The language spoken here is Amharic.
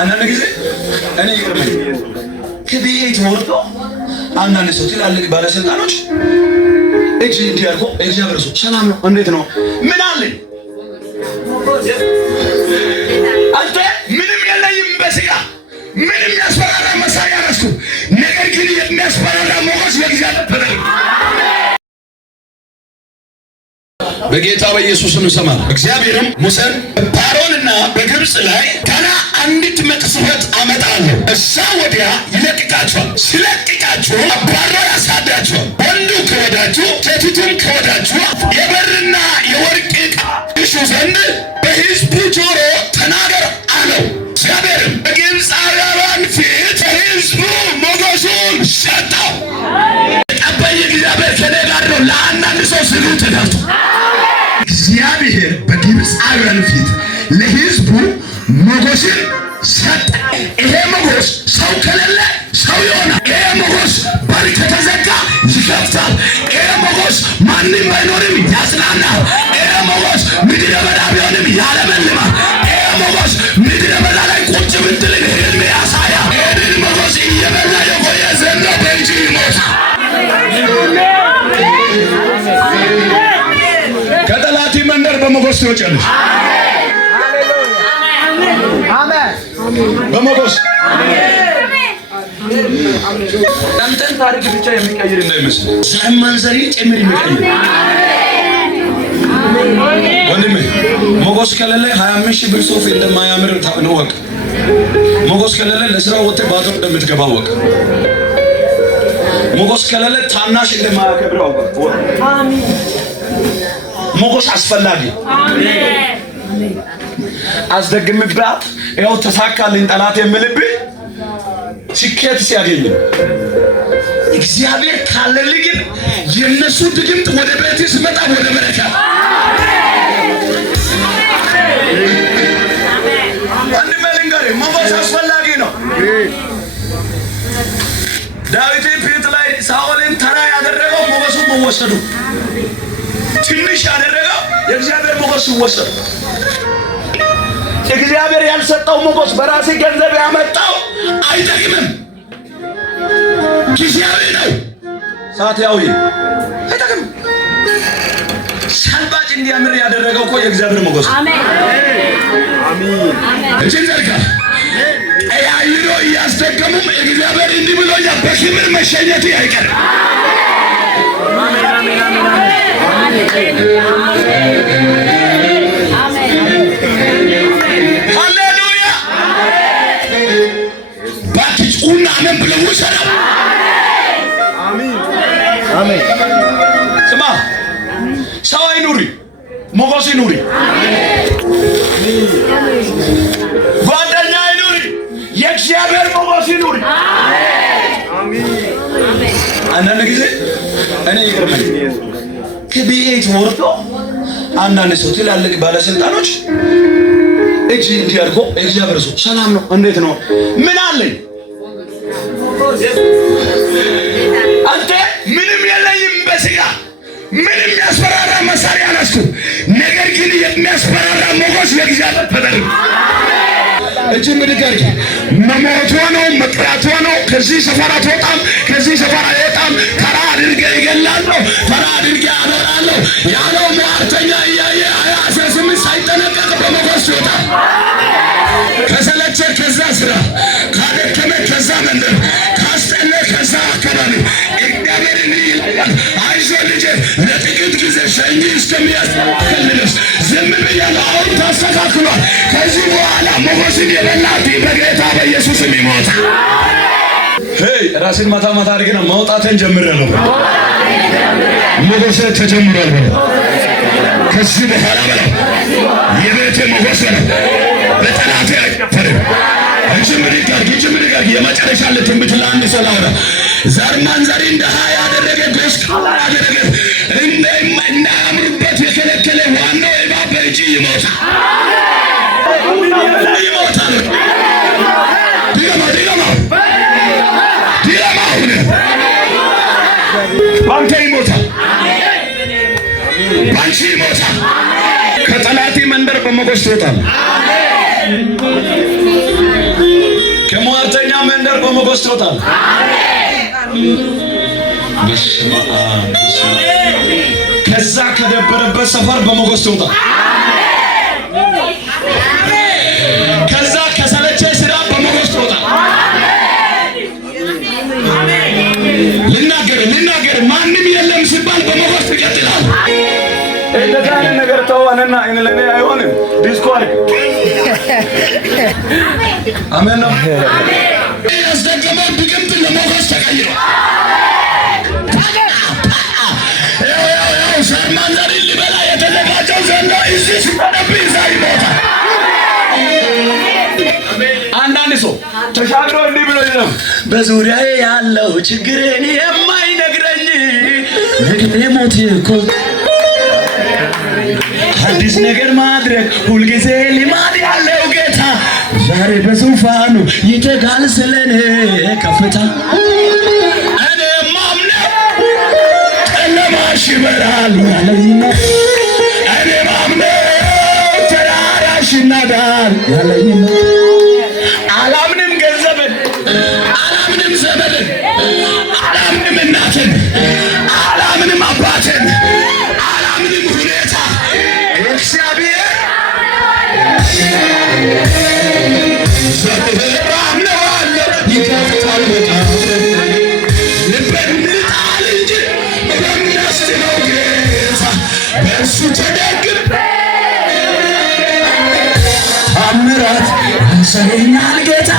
አንዳንድ ጊዜ እኔ ይገርመኝ ከቤት ወርዶ አንዳንድ ሰው ትላልቅ ባለስልጣኖች እጅ እንዲያርጎ እግዚአብሔር ሰው ሰላም ነው እንዴት ነው ምን አለኝ አንተ ምንም የለኝም በስጋ ምንም ያስፈራራ መሳሪያ ነስኩ ነገር ግን የሚያስፈራራ ሞገስ የእግዚአብሔር ተደረገ በጌታ በኢየሱስም ሰማን እግዚአብሔርም ሙሴን በፓሮንና በግብጽ ላይ ገና አንዲት መቅሰፍት አመጣለሁ እዛ ወዲያ ይለቅቃቸዋል ሲለቅቃቸው አባሮ ያሳዳቸዋል ወንዱ ከወዳችሁ ሴቲቱም ከወዳችሁ የብርና የወርቅ ዕቃ ይሹ ዘንድ በሕዝቡ ጆሮ ተናገር አለው እግዚአብሔርም በግብፃውያን ፊት ሕዝቡ ሞገሱን ሰጠው የቀባይ እግዚአብሔር ከኔ ጋር ነው ለአንዳንድ ሰው ስሉ ተዳርቶ እግዚአብሔር በግብፃውያን ፊት ለሕዝቡ ሞገስን ሰጠ ይሄ ሞገስ ሰው ከሌለ ሰው ይሆናል ይሄ ሞገስ በር ከተዘጋ ይከፍታል ይሄ ሞገስ ማንም ባይኖርም ያጽናናል ይሄ ሞገስ ምድረ በዳ ቢሆንም ያለመልማል ይሄ ሞገስ ምድረ በዳ ላይ ቁጭ ብትል ህልም ያሳያል ይሄን ሞገስ እየበላ የቆየ ዘንዶ በእጅ ይሞታል ከጠላቲ መንደር በሞገስ ትወጫለሽ አሜን በሞገስ አንተን ታሪክ ብቻ የሚቀይር እንዳይመስል ዘመን ዘሪ ጭምር የሚቀይር ወንድሜ ሞገስ ከሌለ 25,000 ብር ሶፍ እንደማያምር ታውቅ ሞገስ ከሌለ ለስራ ወጥተህ ባዶ እንደምትገባ ወቅ ሞገስ ከሌለ ታናሽ እንደማያከብር አውቅ አሜን ሞገስ አስፈላጊ አሜን አስደግምባት ያው ተሳካልኝ ጠላት የምልብህ ስኬት ሲያገኝ እግዚአብሔር ካለልኝ ግን የነሱ ድግምት ወደ ቤት ሲመጣ ወደ በረከት አንድ መልንገር ሞገስ አስፈላጊ ነው ዳዊት ፊት ላይ ሳኦልን ተራ ያደረገው ሞገሱ ወሰዱ ትንሽ ያደረገው የእግዚአብሔር ሞገስ ወሰዱ እግዚአብሔር ያልሰጠው ሞገስ በራሴ ገንዘብ ያመጣው አይጠቅምም ጊዜያዊ ነው ሳትያዊ አይጠቅም ሰልባጭ እንዲያምር ያደረገው እኮ የእግዚአብሔር ሞገስ አሜን አሜን እጅን ዘርጋ አይሮ ያስደገሙም እግዚአብሔር እንዲህ ብሎኛል በክብር መሸኘት አይቀርም አሜን አሜን አሜን ሃሌሉያ ባትጩና አሜን ብለው ወሰደው አሜን አሜን ስማ ሰው አይኑሪ ሞገስ ይኑሪ ጓደኛ አይኑሪ የእግዚአብሔር ሞገስ ይኑሪ አሜን አንዳንድ ጊዜ እኔ ይገርመኝ ከቤት ወርዶ አንዳንድ ሰው ትላልቅ ባለስልጣኖች እጅ እንዲያርጎ እግዚአብሔር ሰው ሰላም ነው እንዴት ነው ምን አለኝ አንተ ምንም የለኝም በስጋ ምንም ያስፈራራ መሳሪያ ነስኩ ነገር ግን የሚያስፈራራ ሞገስ የእግዚአብሔር ተደረገ እጅ ምድጋር መሞቷ ነው መቅራቷ ነው ከዚህ ሰፈራ ተወጣም ከዚህ ሰፈራ አይወጣም ተራ አድርገ ይገላለሁ ተራ አድርገ አኖራለሁ ያለው ሟርተኛ ያየ 18 ሳይጠነቀቅ በሞገስ ይወጣል ከሰለቸ ከዛ ስራ ካደከመ ከዛ መንደር ካስጠለ ከዛ አካባቢ እግዚአብሔር ይላል አይዞህ ልጄ ለጥቂት ጊዜ ሸኝ እስከሚያስተካክል ድረስ ዝም ብያለሁ አሁን ተስተካክሏል ከዚህ በኋላ ሞገስን የበላት በጌታ በኢየሱስም ይሞታል ሄይ ራስን ማታ ማታ አድርገና ማውጣትን ጀምረናል ሞገስ ተጀምሯል ከዚህ በኋላ በለው የቤቴ ሞገስ ነው በጠላቴ አይፈርም እጅምድጋግ የመጨረሻ ለትንቢት ለአንድ ሰው ላውራ ዛር ማንዛሪ እንደ ሃያ ያደረገ ጎስቋላ ያደረገ እንዳያምሩበት የከለከለ ዋናው እባብ በእጅ ይሞታል ይሞታል ዲጋማ ባንተ ይሞታል ባንቺ ይሞታል ከጠላቴ መንደር በሞገስ ትወጣለህ በሞገስ ትወጣለህ። በስመ አብ። ከዛ ከደበረበት ሰፈር በሞገስ ትወጣለህ። ከዛ ከሰለቸ ስራ በሞገስ ትወጣለህ። ልናገር ማንም የለም ሲባል በሞገስ ትቀጥላለህ። እንደዛ አይነት ነገር ተዋነና እኔ ለኔ አይሆንም። ዲስኮ አድርግ። አሜን ነው። ያስደገመው ድግምት ለሞገስ ተቀይሯል። ሸርማን ዘር ሊበላ የተዘጋጀው ዘንዶ እዚህ ሲጠነብ ይዛ ይሞታል። አንዳንድ ሰው ተሻግሮ እንዲህ ብሎ ይላል፣ በዙሪያዬ ያለው ችግሬን የማይነግረኝ ነገሬ ሞት እኮ አዲስ ነገር ማድረግ ሁልጊዜ ልማድ ያለው ጌታ ዛሬ በዙፋኑ ይተጋል ስለኔ ከፍታ። እኔ ማምነው ጨለማሽ ይበራል ያለኝ ነው። እኔ ማምነው ተራራሽ ይናዳል ያለኝ ነው። አላምንም ገንዘብን፣ አላምንም ዘመድን፣ አላምንም እናትን፣ አላምንም አባትን፣ አላምንም ሁኔታ። እግዚአብሔር ዘወትር አምነዋለሁ ይከፍታል መቃብር። ልቤን ልጣል እንጂ በሚያስችለው ጌታ በእሱ ተደግፌ ታምራት ያሳየኛል ጌታ